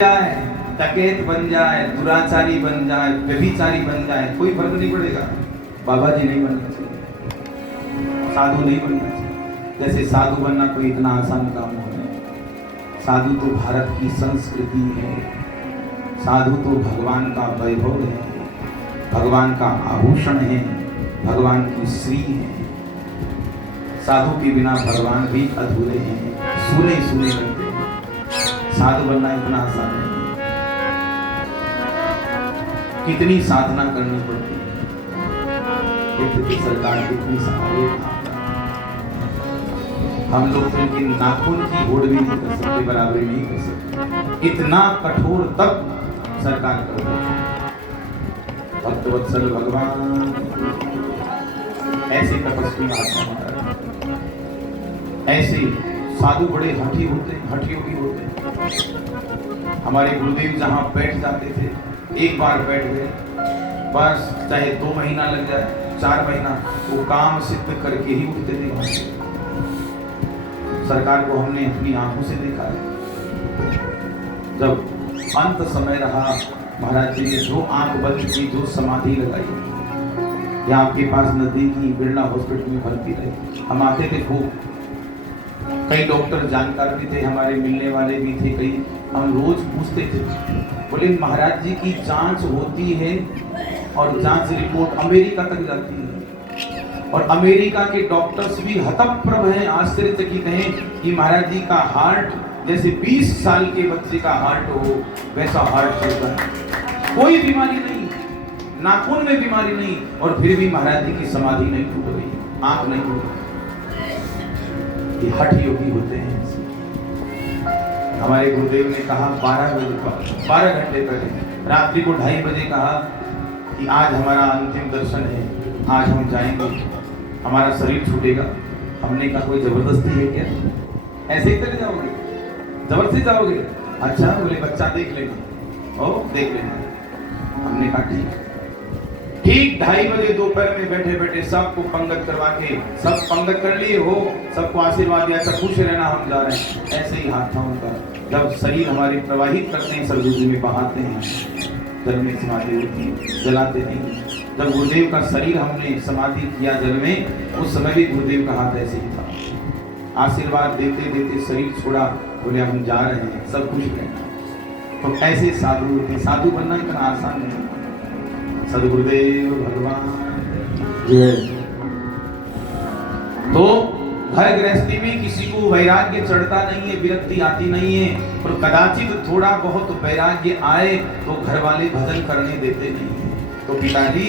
जाए, डकैत बन जाए, दुराचारी बन जाए, व्यभिचारी बन जाए, कोई फर्क नहीं पड़ेगा। बाबा जी नहीं बनना चाहिए, साधु नहीं बनना चाहिए। जैसे साधु बनना कोई इतना आसान काम नहीं है। साधु तो भारत की संस्कृति है, साधु तो भगवान का वैभव है, भगवान का आभूषण है, भगवान की श्री है। साधु के बिना भगवान भी अधूरे हैं, सुने सुने लगते हैं। साधु बनना इतना आसान नहीं, कितनी साधना करनी पड़ती है। सरकार कितनी सहारे, हम लोग तो इनके नाखून की होड़ भी नहीं कर सकते, बराबरी नहीं कर सकते। इतना कठोर तक सरकार कर रही है। भक्तवत्सल भगवान ऐसे तपस्वी आत्मा, ऐसे साधु बड़े हठी होते हैं, हठयोगी होते हैं। हमारे गुरुदेव जहाँ बैठ जाते थे, एक बार बैठ गए बस, चाहे 2 महीना लग जाए, 4 महीना, वो काम सिद्ध करके ही उठते थे वहां से। सरकार को हमने अपनी आंखों से देखा है। जब अंत समय रहा, महाराज जी ने जो आंख बंद की, जो समाधि लगाई, या आपके पास नजदीकी बिरला हॉस्पिटल में भर्ती रहे। हम आते थे खूब, कई डॉक्टर जानकार भी थे, हमारे मिलने वाले भी थे कई। हम रोज पूछते थे, बोले महाराज जी की जांच होती है और जांच रिपोर्ट अमेरिका तक जाती है, और अमेरिका के डॉक्टर्स भी हतप्रभ हैं, आश्चर्यचकित हैं कि महाराज जी का हार्ट जैसे 20 साल के बच्चे का हार्ट हो वैसा हार्ट चलता है, कोई बीमारी नहीं, नाखून में बीमारी नहीं, और फिर भी महाराज जी की समाधि नहीं टूट रही, आंख नहीं टूट रही। ये हठ योगी होते हैं। हमारे गुरुदेव ने कहा 12 घंटे पहले, रात्रि को 2:30 बजे कहा कि आज हमारा अंतिम दर्शन है, आज हम जाएंगे, हमारा शरीर छूटेगा। हमने कहा कोई जबरदस्ती है क्या, ऐसे ही चले जाओगे, जबरदस्ती जाओगे? अच्छा, बोले बच्चा देख लेना, ओ देख लेना। हमने कहा ठीक। ठीक 2:30 बजे दोपहर में बैठे बैठे सबको पंगत करवा के, सब पंगत कर लिए हो, सबको आशीर्वाद दिया, सब खुश रहना, हम जा रहे हैं। ऐसे ही हाथ था उनका। जब शरीर हमारे प्रवाहित करते हैं, सरजू में बहाते हैं, जल में समाधि होती, जलाते नहीं। जब गुरुदेव का शरीर हमने समाधि किया जल में, उस समय भी गुरुदेव का हाथ ऐसे ही था। आशीर्वाद देते देते शरीर छोड़ा, बोले हम जा रहे हैं, सब खुश रहना। तो ऐसे साधु होते। साधु बनना इतना आसान नहीं। सदगुरुदेव भगवान। तो घर गृहस्थी में किसी को वैराग्य चढ़ता नहीं है, विरक्ति आती नहीं है, और कदाचित थोड़ा बहुत वैराग्य आए तो घर वाले भजन करने देते नहीं है। तो पिताजी,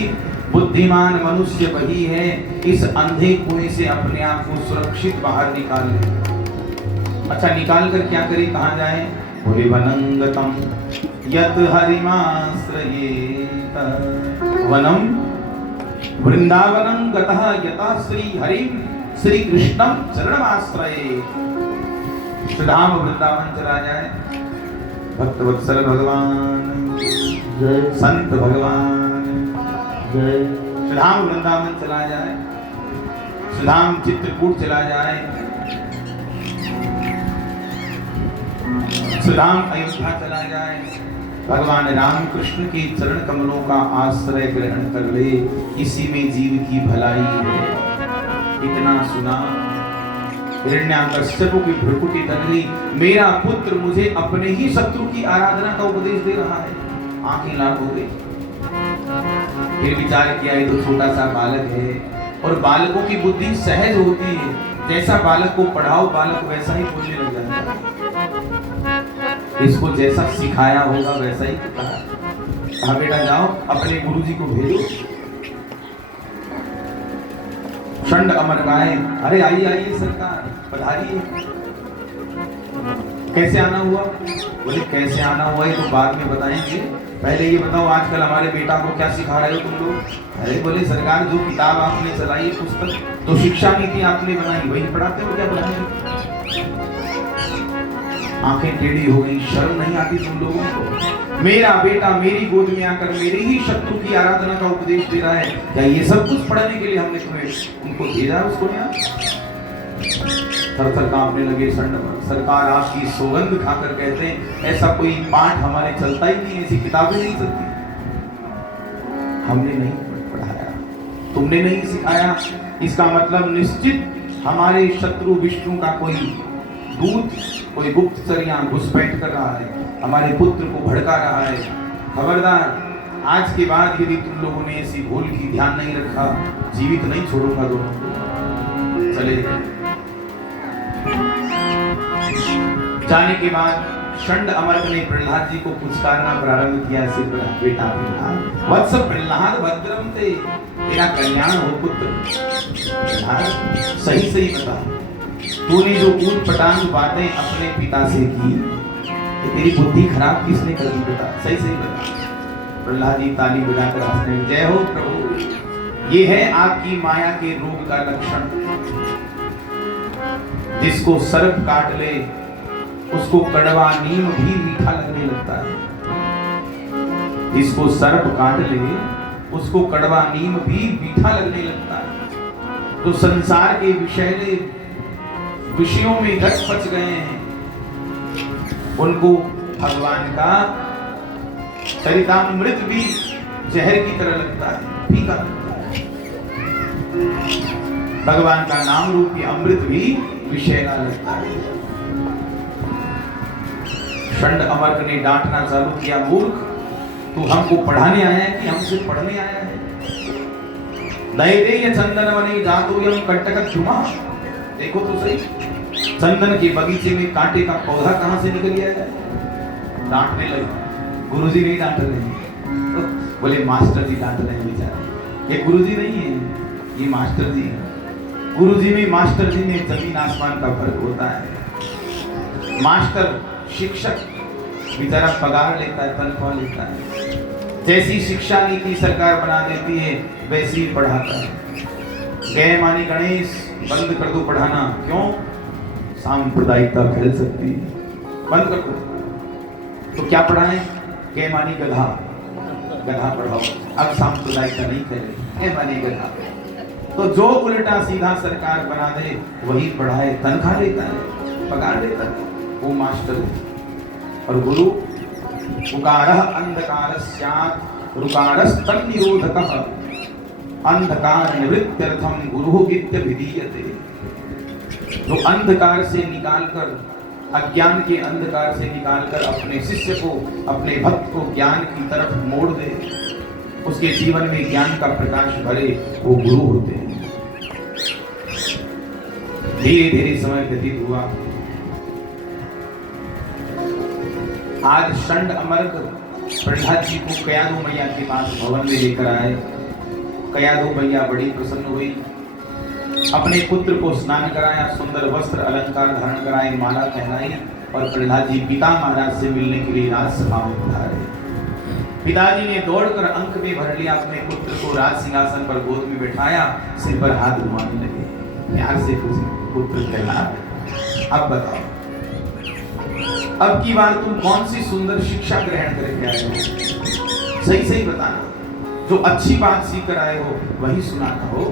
बुद्धिमान मनुष्य वही है, इस अंधे कुएं से अपने आप को सुरक्षित बाहर निकाल ले। अच्छा, निकाल कर क्या करे, कहाँ जाए? बोले वनंगतम यत हरिमाश्रयेत, वनम वृंदावनं गतः यथा श्री हरिम श्री कृष्णम चरणमाश्रये। श्रीधाम वृंदावन चला जाए, भक्तवत्सल भगवान जय, संत भगवान जय। श्रीधाम वृंदावन चला जाए, श्रीधाम चित्रकूट चला जाए, श्रीधाम अयोध्या चला जाए, भगवान राम कृष्ण के चरण कमलों का आश्रय ग्रहण कर ले, इसी में जीव की भलाई है। इतना सुना, हिरण्याकश्यप की भ्रुकुटी तनली, मेरा पुत्र मुझे अपने ही शत्रु की आराधना का उपदेश दे रहा है। आंखें लाल हो गई। फिर विचार किया, ये तो छोटा सा बालक है, और बालकों की बुद्धि सहज होती है, जैसा बालक को पढ़ाओ बालक वैसा ही बोलने लग जाता है। इसको जैसा सिखाया होगा वैसा ही कहा, बेटा जाओ अपने गुरुजी को भेजो। चंड अमर गाए, अरे आइए आइए सरकार, पधारिए। कैसे आना हुआ? बोले कैसे आना हुआ ये तो बाद में बताएंगे, पहले ये बताओ आजकल हमारे बेटा को क्या सिखा रहे हो तुम लोग? अरे बोले सरकार, जो किताब आपने चलाई, पुस्तक, तो शिक्षा नीति आपने बनाई, वही पढ़ाते हो क्या? बनाए। आंखें टेढ़ी हो गई, शर्म नहीं आती तुम लोगों को? मेरा बेटा मेरी गोद में आकर मेरे ही शत्रु की आराधना का उपदेश दे रहा है, क्या ये सब कुछ पढ़ने के लिए हमने तुम्हें उनको भेजा? उसको यहाँ थर-थर कांपने लगे षंड अमर्क। सरकार आपकी सौगंध खाकर कहते हैं ऐसा कोई पाठ हमारे चलता ही नहीं, ऐसी किताबें नहीं चलती। हमने नहीं पढ़ाया, तुमने नहीं सिखाया, इसका मतलब निश्चित हमारे शत्रु विष्णु का कोई दूत, कोई गुप्तचर यहाँ घुसपैठ कर रहा है, हमारे पुत्र को भड़का रहा है। खबरदार, आज के बाद यदि तुम लोगों ने ऐसी भूल की ध्यान नहीं रखा, जीवित नहीं छोड़ूंगा दोनों को। चले जाने के बाद षंड अमर्क ने प्रहलाद जी को पुचकारना प्रारंभ किया। सिर पर बेटा प्रहलाद, वत्स प्रहलाद भद्रम ते, तेरा कल्याण हो पुत्र। प्रहलाद सही सही बता, तूने जो ऊट पटांग बातें अपने पिता से की, तेरी बुद्धि खराब किसने कर दी बेटा, सही सही बता। प्रहलाद जी ताली बजाकर हंसने, जय हो प्रभु, ये है आपकी माया के रोग का लक्षण। जिसको सर्प काट ले उसको कड़वा नीम भी मीठा लगने लगता है। जिसको सर्प काट ले उसको कड़वा नीम भी मीठा लगने लगता है। तो संसार के विषैले विषयों में रस पच गए हैं, उनको भगवान का चरितामृत भी जहर की तरह लगता है, फीका लगता है। भगवान का नाम रूपी अमृत भी विषैला लगता है। षंड अमर्क ने डांटना चालू किया, मूर्ख, तू हमको पढ़ाने आया है कि हमसे पढ़ने आया है? दैदेय चंदन वने जातो यम कंटक झुमा। देखो तो सही, चंदन के बगीचे में कांटे का पौधा कहां से निकल गया है? डांटने लगे। गुरुजी नहीं डांट रहे हैं, तो बोले मास्टर जी डांट रहे हैं बेचारे। ये गुरुजी नहीं है, ये मास्टर जी है। गुरुजी में मास्टर जी में जमीन आसमान का फर्क होता है। मास्टर शिक्षक बेचारा पगार लेता है, तनख्वाह लेता है। जैसी शिक्षा नीति सरकार बना देती है वैसी ही पढ़ाता है। गए मानी गणेश, बंद कर दो पढ़ाना। क्यों? सांप्रदायिकता फैल सकती है, बंद कर दो। तो क्या पढ़ाएं? गए मानी गधा, गधा पढ़ाओ। अब सांप्रदायिकता नहीं फैले, गए मानी गधा। तो जो उल्टा सीधा सरकार बना दे वही पढ़ाए, तनख्वाह लेता है, पगार लेता है, वो मास्टर है। और गुरु उकारः अंधकारस्यात् रुकारस्तन्निरोधकः अंधकार निवृत्त्यर्थम गुरु इत्यभिधीयते। तो अंधकार से निकालकर, अज्ञान के अंधकार से निकालकर अपने शिष्य को, अपने भक्त को ज्ञान की तरफ मोड़ दे, उसके जीवन में ज्ञान का प्रकाश भरे, वो गुरु होते हैं। धीरे धीरे समय व्यतीत हुआ। आज षंड अमर्क प्रहलाद जी को कयाधु मैया के पास भवन में लेकर आए। कयाधु मैया बड़ी प्रसन्न हुई, अपने पुत्र को स्नान कराया, सुंदर वस्त्र अलंकार धारण कराए, माला पहनाई और प्रहलाद जी पिता महाराज से मिलने के लिए राजसभा में पधारे। पिताजी ने दौड़कर अंक में भर लिया, अपने पुत्र को राज सिंहासन पर गोद में बैठाया, सिर पर हाथ घुमाने लगे, प्यार से पूछे, पुत्र प्रहलाद, अब बताओ, अब की बार तुम कौन सी सुंदर शिक्षा ग्रहण करके आए हो? सही सही बताना, जो अच्छी बात सीख कर आए हो वही सुनाना हो।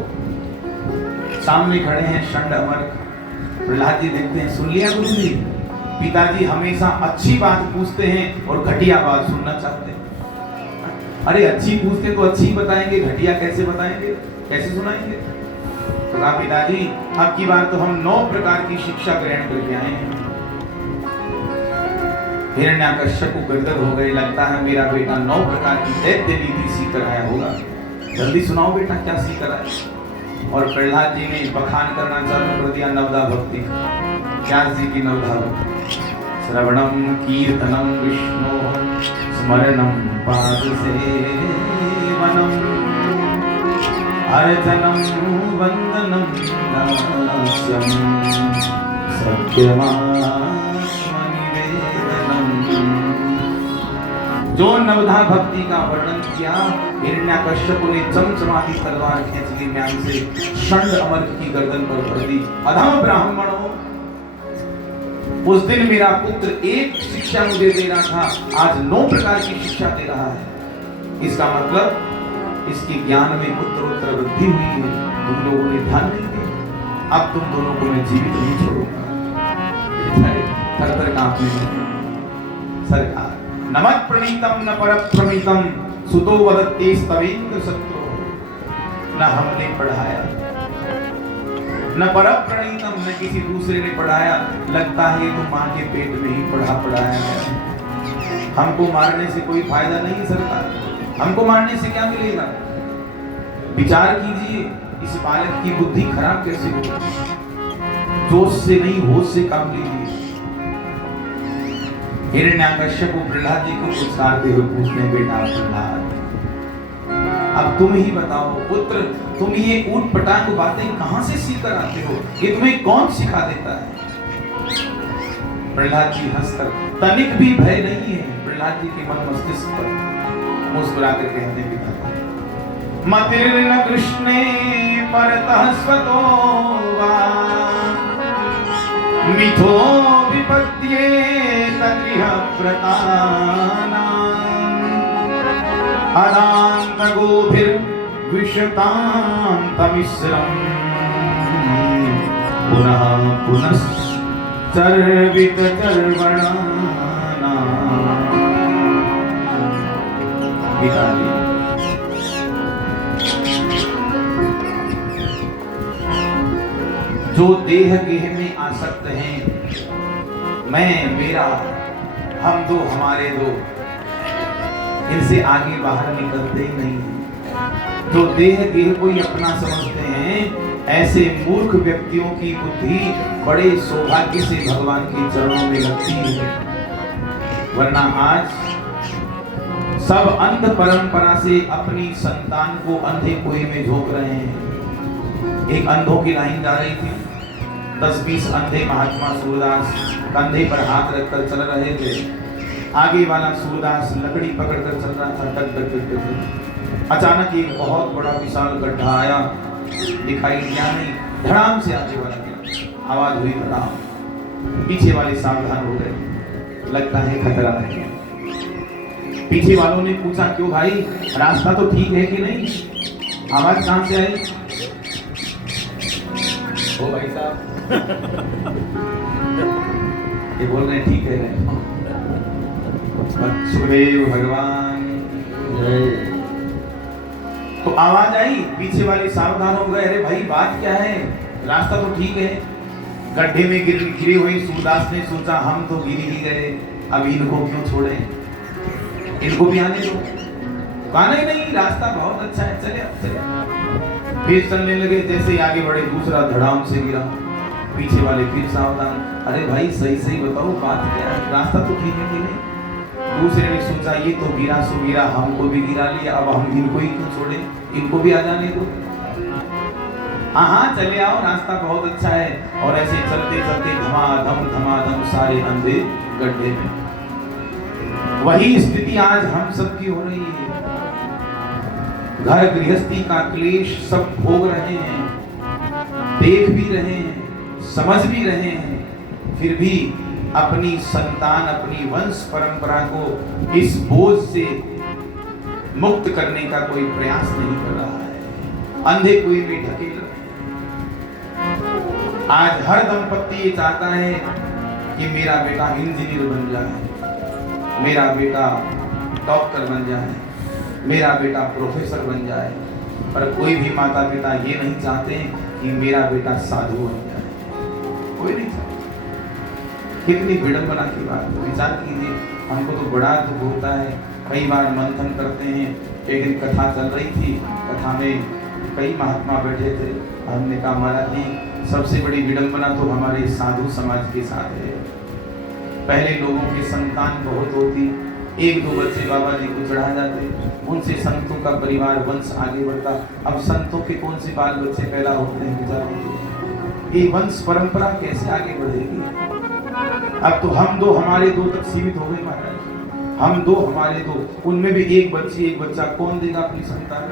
सामने खड़े हैं षंड अमर्क। प्रहलाद जी देखते हैं, सुन लिया गुरुजी, पिताजी हमेशा अच्छी बात पूछते हैं और घटिया बात सुनना चाहते हैं। अरे अच्छी पूछते तो अच्छी बताएंगे, घटिया कैसे बताएंगे, कैसे सुनाएंगे? तो कहा, पिताजी अब की बार तो हम 9 प्रकार की शिक्षा ग्रहण करके आए हैं। हिरण्याकश्यप को गदगद हो गए, लगता है मेरा बेटा 9 प्रकार की दैत्य नीति सीख कर आया होगा, जल्दी सुनाओ बेटा क्या सीख कर आया। और प्रहलाद जी ने बखान करना चालू कर दिया नवदा भक्ति। व्यास जी की नवदा भक्ति, श्रवणम कीर्तनम विष्णु स्मरणम पाद सेवनम अर्चनम वंदनम दास्यम सत्यमात्मनिवेदनम। जो नवधा भक्ति का वर्णन किया, हिरण्याकश्यप ने चमचमाती तलवार खींच ली म्यान से, षंड अमर्क की गर्दन पर भर दी। अधम ब्राह्मणों, उस दिन मेरा पुत्र एक शिक्षा मुझे दे रहा था, आज 9 प्रकार की शिक्षा दे रहा है। इसका मतलब इसके ज्ञान में उत्तरोत्तर वृद्धि हुई है, तुम लोगों ने ध्यान नहीं दिया। अब तुम दोनों को मैं जीवित नहीं छोड़ूंगा। थर कांपने लगे। सरकार नमत् प्रणीतम न पर प्रणीतम सुतो वदत्ते स्तवेन्द्र शत्रु। न हमने पढ़ाया न पर प्रणीतम, न किसी दूसरे ने पढ़ाया। लगता है ये तो मां के पेट में ही पढ़ाया है। हमको मारने से कोई फायदा नहीं सरकार, हमको मारने से क्या मिलेगा? विचार कीजिए, इस बालक की बुद्धि खराब कैसे होगी? जोश से नहीं होश से काम लीजिए। हिरण्याकश्यप को प्रहलाद जी को पुचकारते हुए पूछने, बेटा प्रहलाद अब तुम ही बताओ पुत्र, तुम ये ऊट पटांग बातें कहां से सीख कर आते हो? ये तुम्हें कौन सिखा देता है? प्रहलाद जी हंसकर, तनिक भी भय नहीं है प्रहलाद जी के मन मस्तिष्क पर, मुस्कुराकर कहते हैं, पिता मतिर्न कृष्णे परतः स्वतो वा मिथो विपत्ये तगृह प्रतानां अदान्त गोभिर विशतान्त मिश्रम् पुनः पुनः सर्वित चर्वणानां। जो देह गेह में आसक्त हैं, मैं मेरा हम दो हमारे दो, इनसे आगे बाहर निकलते ही नहीं। जो देह गेह को ही अपना समझते हैं, ऐसे मूर्ख व्यक्तियों की बुद्धि बड़े सौभाग्य से भगवान के चरणों में लगती है। वरना आज सब अंध परंपरा से अपनी संतान को अंधे कुएं में झोंक रहे हैं। एक अंधों की लाइन जा रही थी, 10-20 अंधे महात्मा सूरदास कंधे पर हाथ रखकर चल रहे थे। आगे वाला सूरदास लकड़ी पकड़कर चल रहा था, टक टक टक टक। अचानक एक बहुत बड़ा विशाल गड्ढा आया, दिखाई दिया नहीं, धड़ाम से आगे वाला गिरा, आवाज हुई धड़ाम। पीछे वाले सावधान हो गए, लगता है खतरा है। पीछे वालों ने पूछा, क्यों भाई, रास्ता तो ठीक है कि नहीं? आवाज कहां से आई? ओ भाई साहब ये बोल रहे ठीक है। सुखदेव भगवान तो आवाज आई, पीछे वाले सावधान हो गए, अरे भाई बात क्या है, रास्ता तो ठीक है। गड्ढे में गिरे हुए सूरदास ने सोचा, हम तो गिर ही गए, अब इनको क्यों छोड़े, इनको भी आने दो। कहा नहीं, रास्ता बहुत अच्छा है, चले। फिर चलने लगे, जैसे आगे बढ़े दूसरा धड़ाम से गिरा। पीछे वाले फिर सावधान, अरे भाई सही बताओ बात क्या है, रास्ता तो ठीक है कि नहीं? दूसरे ने सोचा, ये तो गिरा सो गिरा, हमको भी गिरा लिया, अब हम इनको ही क्यों छोड़े, इनको भी आ जाने दो। हाँ चले आओ, रास्ता बहुत अच्छा है। और ऐसे चलते चलते धमाधम सारे अंधे गड्ढे में। वही स्थिति आज हम सब की हो रही है। घर गृहस्थी का क्लेश सब भोग रहे हैं, देख भी रहे हैं, समझ भी रहे हैं, फिर भी अपनी संतान, अपनी वंश परंपरा को इस बोझ से मुक्त करने का कोई प्रयास नहीं कर रहा है। अंधे कुएं में ढकेल रहे। आज हर दंपत्ति ये चाहता है कि मेरा बेटा इंजीनियर बन जाए, मेरा बेटा डॉक्टर बन जाए, मेरा बेटा प्रोफेसर बन जाए, पर कोई भी माता पिता ये नहीं चाहते कि मेरा बेटा साधु बन जाए। कोई नहीं चाहता। कितनी विडंबना की बात, विचार कीजिए। हमको तो बड़ा दुख होता है, कई बार मंथन करते हैं। एक दिन कथा चल रही थी, कथा में कई महात्मा बैठे थे। हमने कहा, महाराज जी सबसे बड़ी विडंबना तो हमारे साधु समाज के साथ है। पहले लोगों की संतान बहुत होती, 1-2 बच्चे बाबा जी को चढ़ा जाते, उनसे संतों का परिवार वंश आगे बढ़ता। अब संतों के कौन से बाल बच्चे पैदा होते हैं बेचारे, ये वंश परंपरा कैसे आगे बढ़ेगी? अब तो हम दो हमारे दो तक सीमित हो गए महाराज, हम दो हमारे दो, उनमें भी एक बच्ची एक बच्चा, कौन देगा अपनी संतान?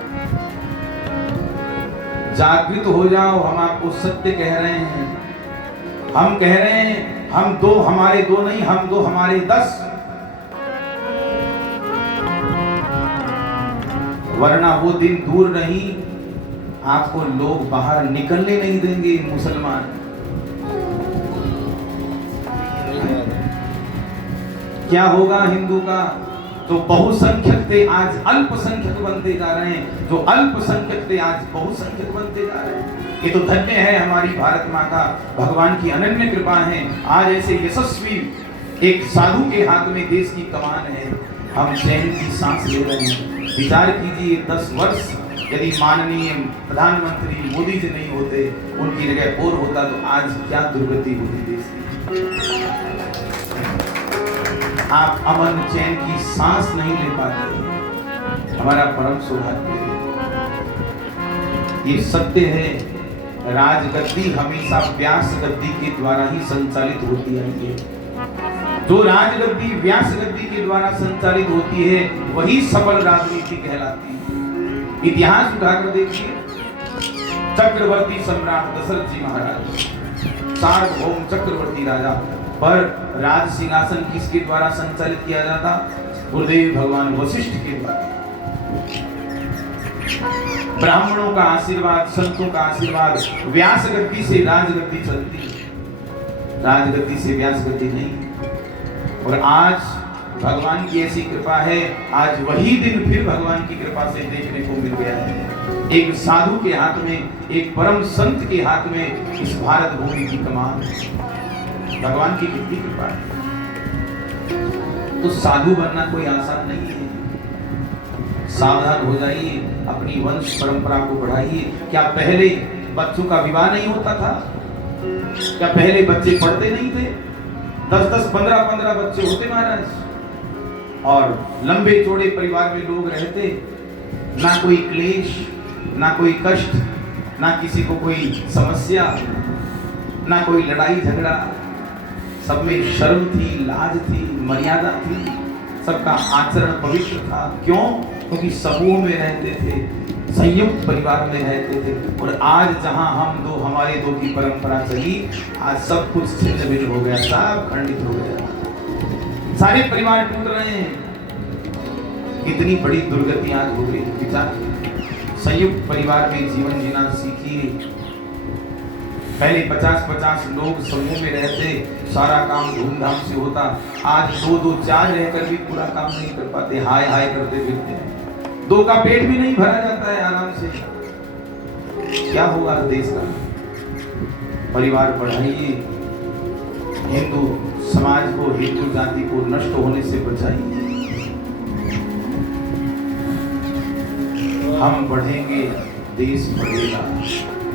जागृत हो जाओ, हम आपको सत्य कह रहे हैं। हम कह रहे हैं, हम दो हमारे दो नहीं, हम दो हमारे 10। वरना वो दिन दूर नहीं, आपको लोग बाहर निकलने नहीं देंगे मुसलमान। क्या होगा हिंदू का? जो बहुसंख्यक थे आज अल्पसंख्यक बनते जा रहे हैं, जो अल्पसंख्यक थे आज बहुसंख्यक बनते जा रहे हैं। ये तो धन्य है हमारी भारत माँ का, भगवान की अनन्य कृपा है। आज ऐसे यशस्वी एक साधु के हाथ में देश की कमान है, हम चैन की सांस ले रहे हैं। विचार कीजिए 10 वर्ष यदि माननीय प्रधानमंत्री मोदी जी नहीं होते, उनकी जगह और होता तो आज क्या दुर्गति होती देश की। आप अमन चैन की सांस नहीं ले पाते, हमारा परम सौभाग्य है। ये सत्य है, राजगद्दी हमेशा व्यास गद्दी के द्वारा ही संचालित होती आई है। जो राजगद्दी व्यास गद्दी के द्वारा संचालित होती है वही सफल राजनीति कहलाती है। इतिहास उठाकर देखिए, चक्रवर्ती सम्राट दशरथ जी महाराज, सार्वभौम चक्रवर्ती राजा, पर राज सिंहासन किसके द्वारा संचालित किया जाता? गुरुदेव भगवान वशिष्ठ के द्वारा। ब्राह्मणों का आशीर्वाद, संतों का आशीर्वाद, व्यास गद्दी से राजगद्दी चलती, राजगद्दी से व्यास गद्दी नहीं। और आज भगवान की ऐसी कृपा है, आज वही दिन फिर भगवान की कृपा से देखने को मिल गया है। एक साधु के हाथ में, एक परम संत के हाथ में इस भारत भूमि की कमान, भगवान की कितनी कृपा है। तो साधु बनना कोई आसान नहीं है। सावधान हो जाइए, अपनी वंश परंपरा को बढ़ाइए। क्या पहले बच्चों का विवाह नहीं होता था? क्या पहले बच्चे पढ़ते नहीं थे? 10-10, 15-15 बच्चे होते महाराज, और लंबे चौड़े परिवार में लोग रहते, ना कोई क्लेश, ना कोई कष्ट, ना किसी को कोई समस्या, ना कोई लड़ाई झगड़ा। सब में शर्म थी, लाज थी, मर्यादा थी, सबका आचरण पवित्र था। क्यों? क्योंकि समूह में रहते थे, संयुक्त परिवार में रहते थे। और आज जहां हम दो, हमारे दो की परंपरा चली, आज सब कुछ छिन्न भिन्न हो गया, सब खंडित हो गया, सारे परिवार टूट रहे हैं। इतनी बड़ी दुर्गति आज हो गई। विचार, संयुक्त परिवार में जीवन जीना सीखिए। पहले 50-50 लोग समूह में रहते, सारा काम धूमधाम से होता। आज 2-2, 4 रहकर भी पूरा काम नहीं कर पाते, हाय हाय करते फिरते हैं। 2 का पेट भी नहीं भरा जाता है आराम से। क्या होगा देश का? परिवार बढ़ाइए, हिंदू समाज को, हिंदू जाति को नष्ट होने से बचाइए। हम बढ़ेंगे देश बढ़ेगा,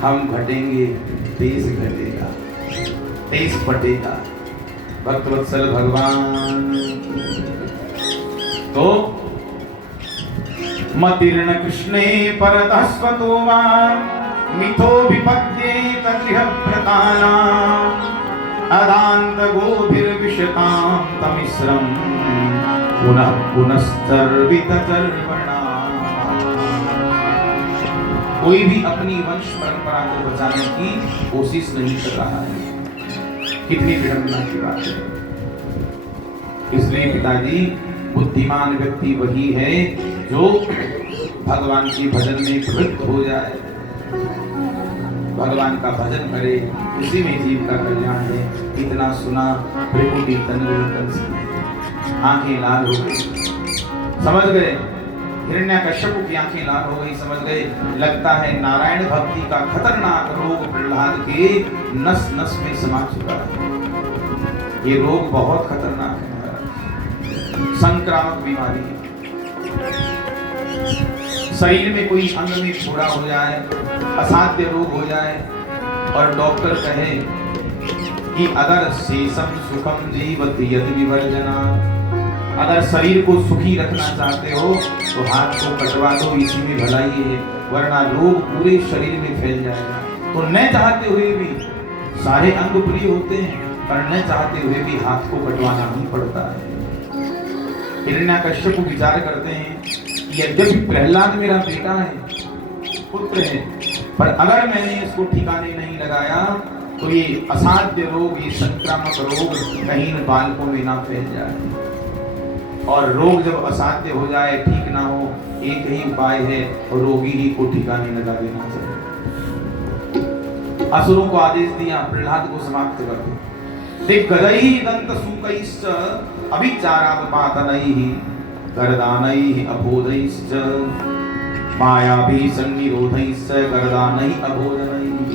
हम घटेंगे देश घटेगा, देश बटेगा। भक्तवत्सल भगवान तो मतिर्न कृष्णे परतस्वतो वा मिथो विपद्ये तगृहव्रताना अदान्त गोभिर्विशतां तमिश्रं पुनः पुनस्तर्वित चर्वणा। कोई भी अपनी वंश परंपरा को बचाने की कोशिश नहीं कर रहा है। कितनी विडंबना की बात है। इसलिए पिताजी, बुद्धिमान व्यक्ति वही है जो भगवान के भजन में प्रवृत्त हो जाए, भगवान का भजन करे, उसी में जीव का कल्याण है। इतना सुना, त्रिपुटी तन से आंखें लाल हो गई, समझ गए। हिरण्यकश्यप की आंखें लाल हो गई, समझ गए। लगता है नारायण भक्ति का खतरनाक रोग प्रहलाद के नस नस में समा चुका है। ये रोग बहुत खतरनाक है, संक्रामक बीमारी है। शरीर में कोई अंग में फोड़ा हो जाए, असाध्य रोग हो जाए, और डॉक्टर कहे कि अगर शेषम सुखम जीवति यदि विवर्जना, अगर शरीर को सुखी रखना चाहते हो तो हाथ को कटवा दो, इसी में भलाई है, वरना रोग पूरे शरीर में फैल जाएगा। तो न चाहते हुए भी सारे अंग प्रिय होते हैं, पर न चाहते हुए भी हाथ को कटवाना ही पड़ता है। हिरण्यकश्यप विचार करते हैं कि यद्यपि प्रहलाद मेरा बेटा है, पुत्र है, पर अगर मैंने इसको ठिकाने नहीं लगाया तो ये असाध्य रोग, ये संक्रामक रोग कहीं बालकों में ना फैल जाए। और रोग जब असाध्य हो जाए, ठीक ना हो, एक ही उपाय है, रोगी ही को ठिकाने लगा देना चाहिए। असुरों को आदेश दिया प्रहलाद को समाप्त कर दो। देख गदई दंत सूकैश्च अभिचारावपातनैः करदानैः अबोधैश्च मायाभी संनिरोधैश्च करदानैः अबोधनैः।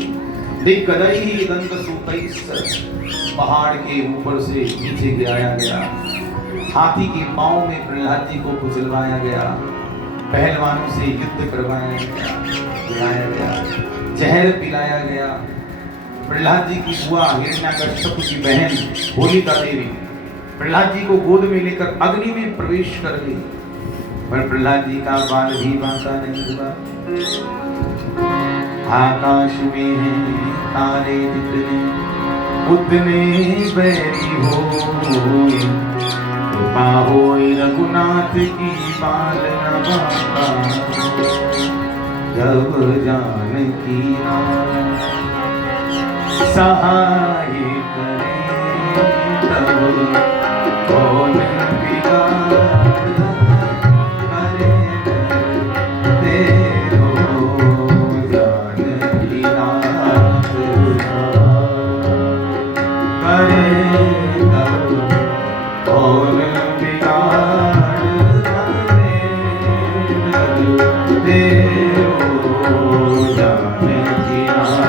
देख गदई दंत सूकैश्च पहाड़ के ऊपर से नीचे गिराया गया, हाथी के पांव में प्रहलाद जी को कुचलवाया गया, पहलवानों से युद्ध करवाया गया, गिराया गया, जहर पिलाया गया। प्रहलाद जी की बुआ हिरण्यकश्यप की बहन होलिका देवी प्रहलाद जी को गोद में लेकर अग्नि में प्रवेश कर गई, पर प्रहलाद जी का बाल भी बांका नहीं हुआ। आकाश में है तारे जितने उतने बैरी होए, कृपा होए रघुनाथ की बाल न बांका, जब जानकी सहाय करे तब कौन बिगाड़ करे, तेरो जानकी नाथ करे तब कौन बिगाड़ करे, तेरो जानकी नाथ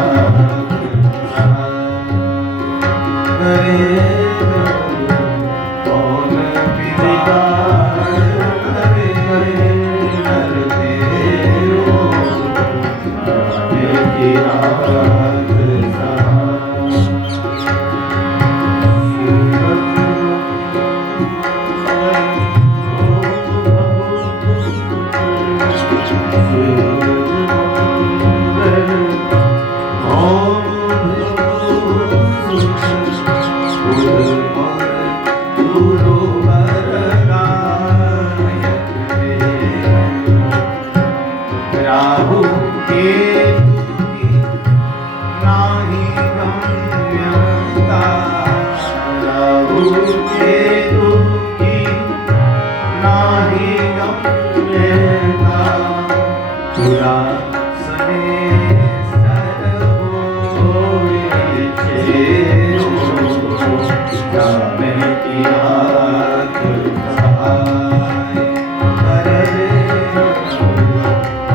राहु केतु की नाही गम